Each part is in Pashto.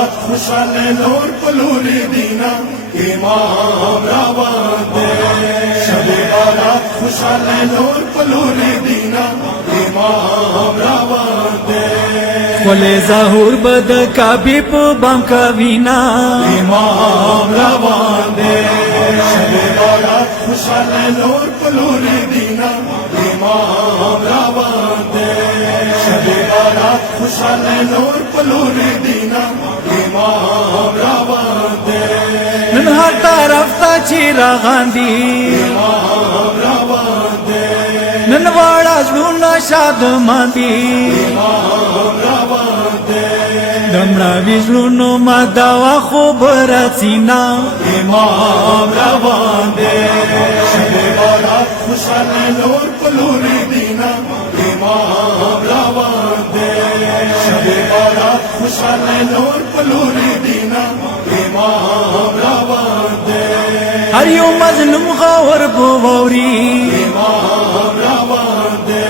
بارات خوشحال نور پلوری دینا امام روان دے شب بارات خوشحال نور پلوری دینا امام روان دے خل ظهور بد کعبه په بام کوینا امام روان دے شب بارات خوشحال نور پلوری دینا امام روان دے شب بارات خوشحال نور پلوری دینا امام روان دے نن هر طرف ته چراغان دي امام روان دے نن واړه زړونه شادمان دي امام روان دے دمړه وزلونو ما دا خبر سینا امام روان دے شب بارات خوشحال نور پلوری دینا امام روان دے شب بارات خوشحال نور پلوری دینا امام روان دے هر یو مظلوم غور بووري امام روان دے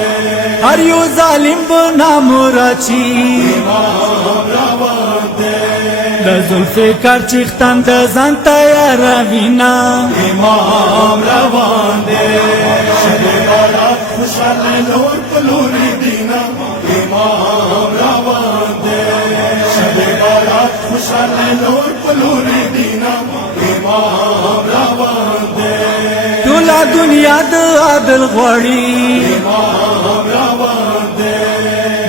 هر یو ظالم بنامراچی امام روان دے د زلفکار چختان د ځان تیار وینا امام روان دے شب بارات خوشحال نور پلوری دینا امام روان دے شب بارات خوشحال نور پلوری دینا امام روان دے ټول دنیا د عدل غواړي امام روان دے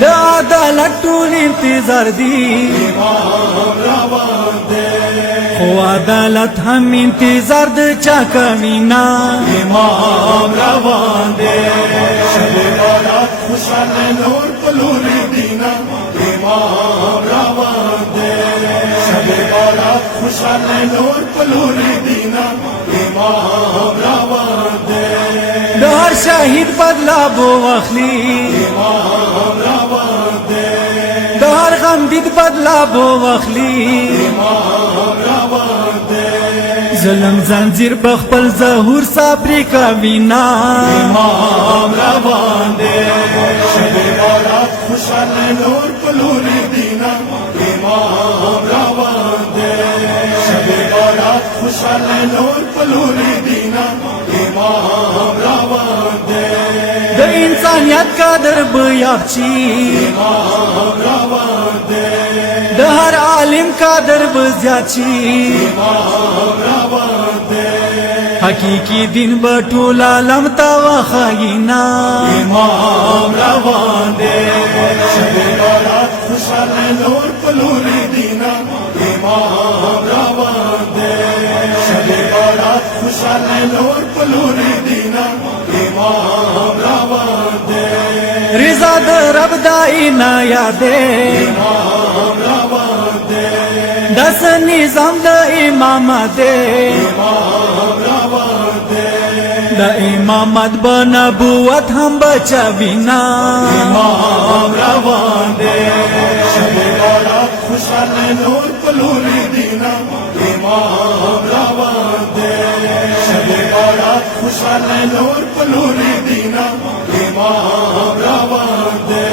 د عدالت ټول انتظار دی امام روان دے خو عدالت هم انتظار د چا کوینا امام روان دے شب بارات خوشحال نور پلوری دینا امام روان دے شب بارات خوشحال نور پلوری دینا امام روان دے د هر شهید بدلا بو واخلي امام روان دے د هر غم دید بدلا بو واخلي امام روان دے ظلم زنجیر بخپل ظهور صبر کوینا امام روان دے شب بارات خوشحال نور پلوری دینا امام روان دے شب بارات خوشحال نور پلوری دینا امام روان دے د انسانیت قدر بیاب چی امام روان دے د هر عالم قدر بزیات چی امام روان دے حقیقی دین بټول عالم تا وخاینا امام روان دے شب بارات خوشحال نور پلوری دینا امام روان دے شب بارات خوشحال نور پلوری دینا امام روان دے رضا د رب داینا یادې امام روان دے دس نظام د امام دې امام روان دے د امامت بنبوت هم بچوینا امام روان دے شب بارات خوشحال نور پلوری دینا امام روان دے شب بارات خوشحال نور پلوری دینا امام روان دے